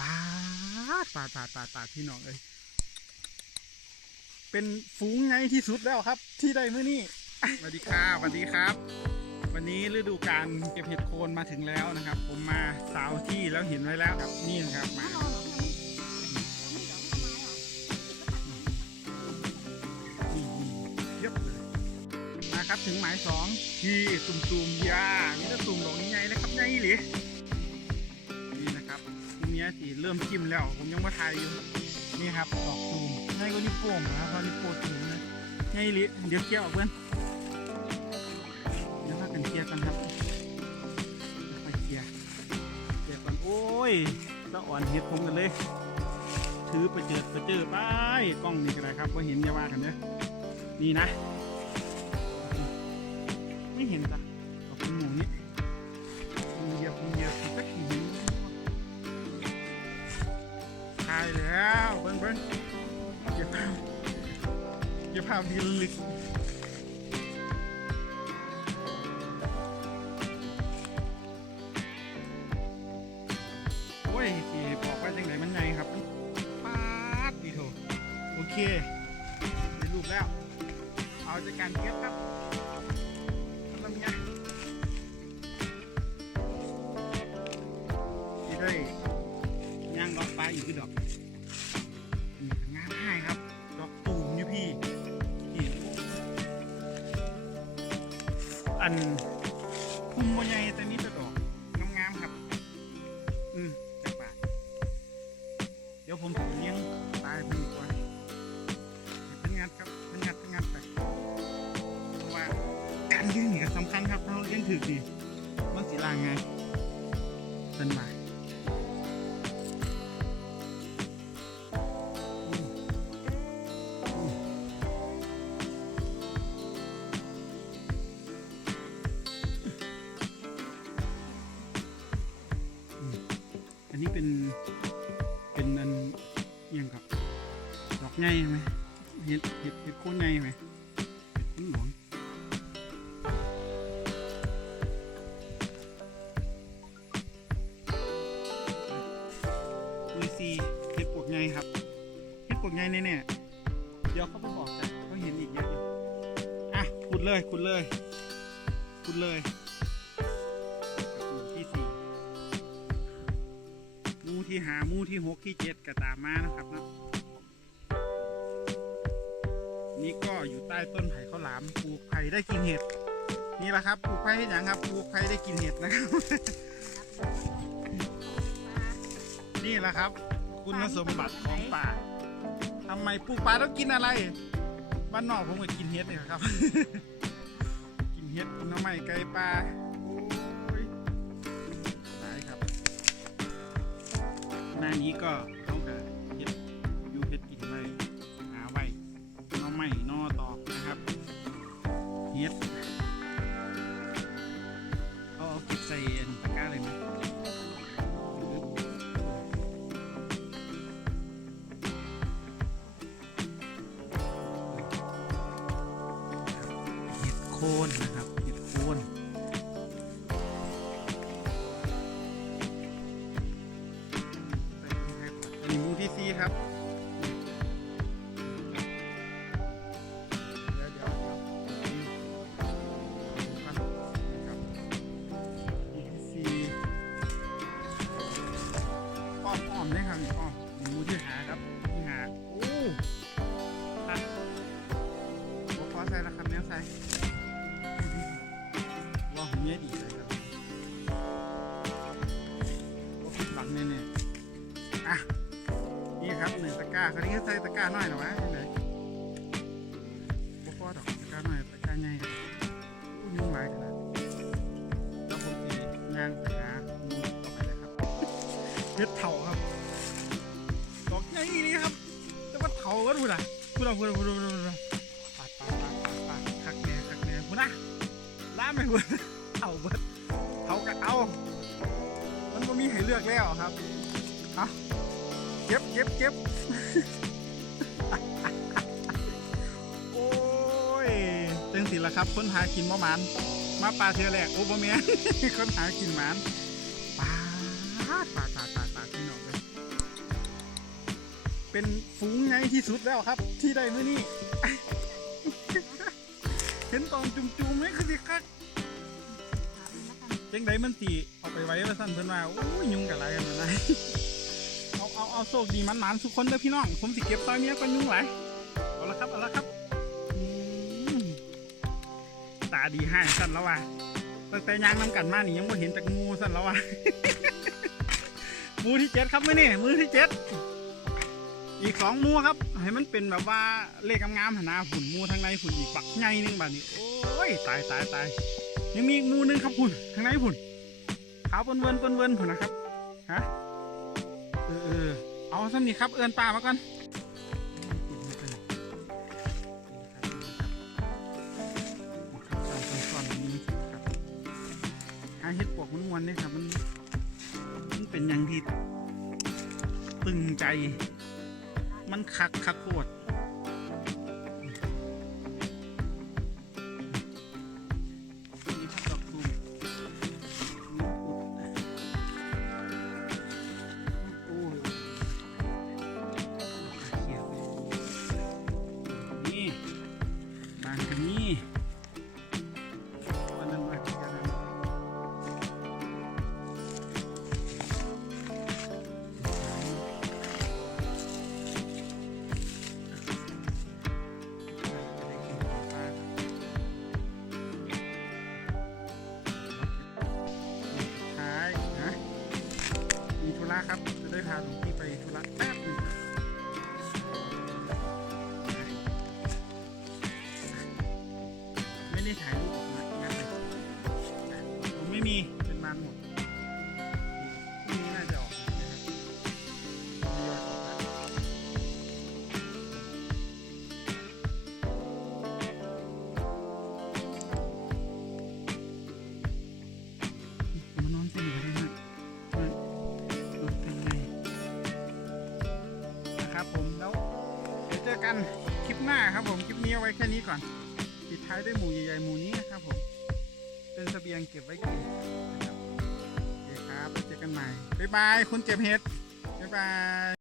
ปาดปาดปาดปาดปาดพี่น้องเอ้ยเป็นฝูงไงที่สุดแล้วครับ ที่ได้เมื่อนี้สวัสดีครับสวัสดีครับ วันนี้ฤดูการเก็บเห็ดโคนมาถึงแล้วนะครับ ผมมาสาวที่แล้วเห็นไว้แล้วครับนี่นะครับมาเทียบเลยมาครับถึงหมายสองที่ตุ่มๆยามีแต่ตุ่มดอกนี้ไงนะครับไงหรือ สีเริ่มจิ้มแล้ว ผมยังมาทายอยู่นี่ครับดอกตุ่มไงก็นิ้วโป้งนะครับเพรานิ้วโป้งถึงนะไงหรือเดี๋ยวเกี่ยวออกเพื่อนเดี๋ยวพากันเคลียร์กันครับไปเคลียร์เคลียร์กันโอ้ยสะอ่อนเห็ดผมกันเลย ถือไปเจอไปเจอไปกล้องนี่ก็ได้ครับพอเห็นอย่าว่ากันเด้อนี่นะ ไม่เห็นจ้ะ วเบิ้งเบิ้งเก็บภาพเก็บภาพดีลึกโอ้ยที่บอกว่าจังไหนมันไงครับป๊าดดีโถโอเคได้รูปแล้ว เอาจากการเก็บครับทำไงที่ได้ย่างดอกปลาอีกคือดอก อันคุมบนใหญ่แต่นี้จะดอกงามๆครับ อืมจากบากเดี๋ยวผมเลี้ยงตายไปอีกว่าเป็นงานครับเป็นงานเป็นงานไปเพราะว่าการเลี้ยงนี่ยสำคัญครับถ้าเราเลี้ยงถือดีมันสิลางไงเป็นใหม่อื นนี้เป็นเป็นอันเอียงกับดอกไงไหมเห็ดเห็ดเห็ดโคนไงไหมเห็ดโคนหลวงลุยซีเห็ดปวกไงครับเห็ดปวกไงแน่ๆเดี๋ยวเขาไปบอกกันเขาเห็นอีกเยอะอยู่อะขุดเลยขุดเลยขุดเลย ที่หาหมู่ที่หกที่เจ็ดก็ตามมานะครับเนาะนี่ก็อยู่ใต้ต้นไผ่ข้าวหลามปลูกไผ่ได้กินเห็ดนี่แหละครับปลูกไผ่ให้หยังครับปลูกไผ่ได้กินเห็ดนะครับ นี่แหละครับ คุณสมบัติของป่าทำไมปลูกป่าต้องกินอะไรบ้านนอกผมก็กินเห็ดเนี่ยครับ กินเห็ดกินน้ำไม้ไก่ปลา หน้านี้ก็ต้องการเห็ดอยูเห็ดกินไว้หาไว้นอไม้หนอตอกนะครับเห็ดเอาเอาเก็บใส่อันตะกร้าเลยไหมเห็ดโคนนะครับ อันนี้หมูที่ซีครับเดี๋ นี่ครับหนึ่งตะกร้าคราวนี้ก็ใส่ตะกร้าน้อยหรอวะยังไงบ่อดอกตะกร้าน้อยตะกร้าใหญ่ครับอู้ยุ่งหลายขนาดแล้วผมตีงานไปหาหมูต่อไปเลยครับเฮ็ดเถาครับดอกใหญ่นี่ครับแต่ว่าเถาก็ดูนะพูดเอาพูดเอาพูดเอาพูดเอาพูดเอาปาดปาดปาดปาดคักแน่คักแน่พุ่นะล่ามไปพุ่นเอาเบิดเขาก็เอา มันก็มีให้เลือกแล้วครับอาเก็บเก็บเก็บโอ้ยจังสิละครับคนหากินมะมัน มาปลาเทือแรกโอ้บ่แม่นคนหากินหมันปาดปาดปาดปาดปาดพี่น้องเลยเป็นฝูงใหญ่ที่สุดแล้วครับ ที่ได้มื้อนี้เห็นตอนจุ่มๆไหมคือสิคักจังไดมันตีเอาไปไว้ว่าสั่นเพิ่นว่าโอ้ยยุงกับอะไรกันนะ เอาโชคดีมันมันๆทุกคนเด้อพี่น้อง ผมสิเก็บซอยเนี้ยก็ยุ่งหลายเอาละครับ เอาละครับ ตาดีห้สั่นแล้วว่ะตั้งแต่ยางน้ำกันมานี่ยังไม่เห็นจากงูสั่นแล้วว่ะหมูที่เจ็ดครับมื่อนี่มือที่เจ็ดอีกสองมูครับ ให้มันเป็นแบบว่าเลขงามๆหนาฝุ่นมูทางในฝุ่นอีกปักใหญ่หนึงแบบนี้ โอ้ย ตายตายตายยังมีอีกมูหนึงครับฝุ่นทางในฝุ่นขาวเปิ้นเวินเปิ้นเวินฝุ่นนะครับฮะเออ เออเอาสักนิดครับเอินปลามาก่อนหาเฮ็ดปวกมันมวนๆเนี่ยครับมันมันเป็นอย่างที่ตึงใจ มันคักคักโคตร ไม่ได้ถ่ายรูปออกมางัดเลยผมไม่มีเป็นมันหมดพรุ่งนี้น่าจะออกนะครับทยอยออกแล้วมานอนสิอยู่ได้ไหมเฮ้ยรถเป็นไงนะครับผมแล้วเดี๋ยวเจอกันคลิปหน้าครับผมคลิปนี้เอาไว้แค่นี้ก่อน ปิดท้ายด้วยหมูใหญ่ๆหมูนี้นะครับผมเป็นเสบียงเก็บไว้กินนะครับโอเคครับไว้เจอกันใหม่บ๊ายบายคุณเก็บเห็ดบ๊ายบาย